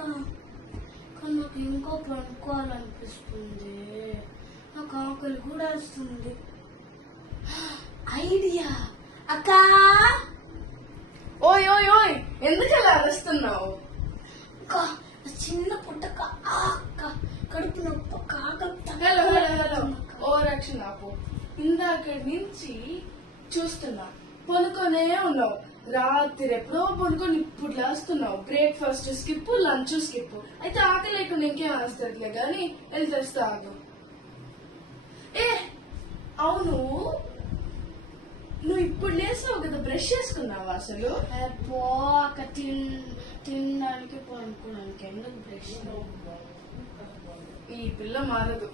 కదా, కానీ నాకు ఇంకా పడుకోవాలనిపిస్తుంది. నాకు ఆకలి కూడా వస్తుంది. ఐడియా అక్క. ఓయ్ ఓయ్ ఓయ్, ఎందుకు అలా అరుస్తున్నావు? చిన్న పుట్టక అక్క, కడుపు నొప్పి హలో హలో హలో, ఓ రక్షణ ఆపు. ఇందాకటి నుంచి చూస్తున్నా, పనుకొనే ఉన్నావు. రాత్రి ఎప్పుడో పనుకొని ఇప్పుడు లేస్తున్నావు. Breakfast skip, lunch skip. అయితే ఆకలి లేకుండా ఇంకేం వస్తుందిలే గాని వెళ్ళి తెస్తా ఆగు. ఏ అవును, నువ్వు ఇప్పుడు లేసావు కదా, బ్రష్ చేసుకున్నావా అసలు? అక్క తినడానికి పడుకోవడానికి ఎందుకు బ్రష్? ఈ పిల్ల మారదు.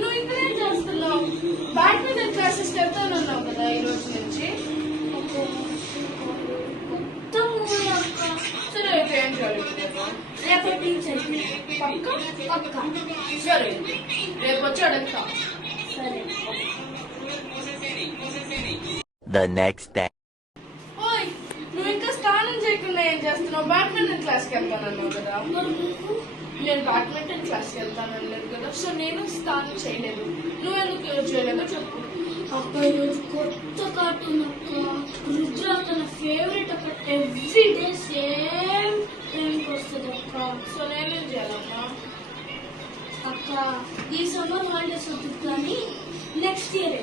నువ్వు ఇక్కడేం చేస్తున్నావు? బ్యాడ్మింటన్ క్లాసెస్ వెళ్తానన్నావు కదా ఈ రోజు నుంచి. సరే అయితే ఏం జరుగుతుందో రేపటి పక్క. సరే రేపు వచ్చి అడుగుతా. సరే. The next day. ఓయ్, నువ్వు ఇంకా స్నానం చేయకుండా ఏం చేస్తున్నావు? బ్యాడ్మింటన్ క్లాస్కి వెళ్తానన్నావు కదా. నేను బ్యాడ్మింటన్ క్లాస్కి వెళ్తానలేదు కదా, సో నేను స్నానం చేయలేదు. నువ్వెందుకు చేయలేదో చెప్పు. అక్క ఈరోజు కొత్త కార్టూన్ అక్క, రుద్ర తన ఫేవరెట్ అక్క. ఎవ్రీ డే సేమ్ టైంకి వస్తుంది అక్క. సో నేనేం చేయాలమ్మా? అక్క ఈ సమ్మర్ హాలిడేస్ వద్దు కానీ నెక్స్ట్ ఇయర్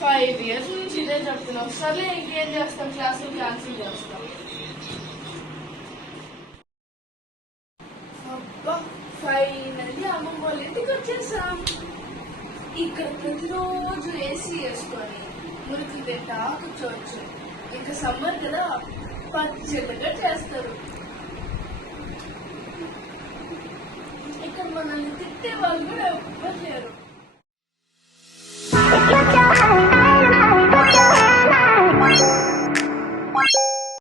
5 years నుంచి ఇదే చెప్తున్నావు. సరే ఇంకేం చేస్తాం, క్లాసులు క్యాన్సిల్ చేస్తాం. అబ్బా, ఫైనల్లీ అమ్మమ్మ వాళ్ళ ఇంటికి వచ్చేసాం. ఇక్కడ ప్రతిరోజు ఏసీ వేసుకొని మురికి తింటా కూర్చోవచ్చు. ఇంకా సమ్మర్ కదా, పచ్చడిగా చేస్తారు. ఇక్కడ మనల్ని తిట్టే వాళ్ళు కూడా ఎవ్వరు లేరు.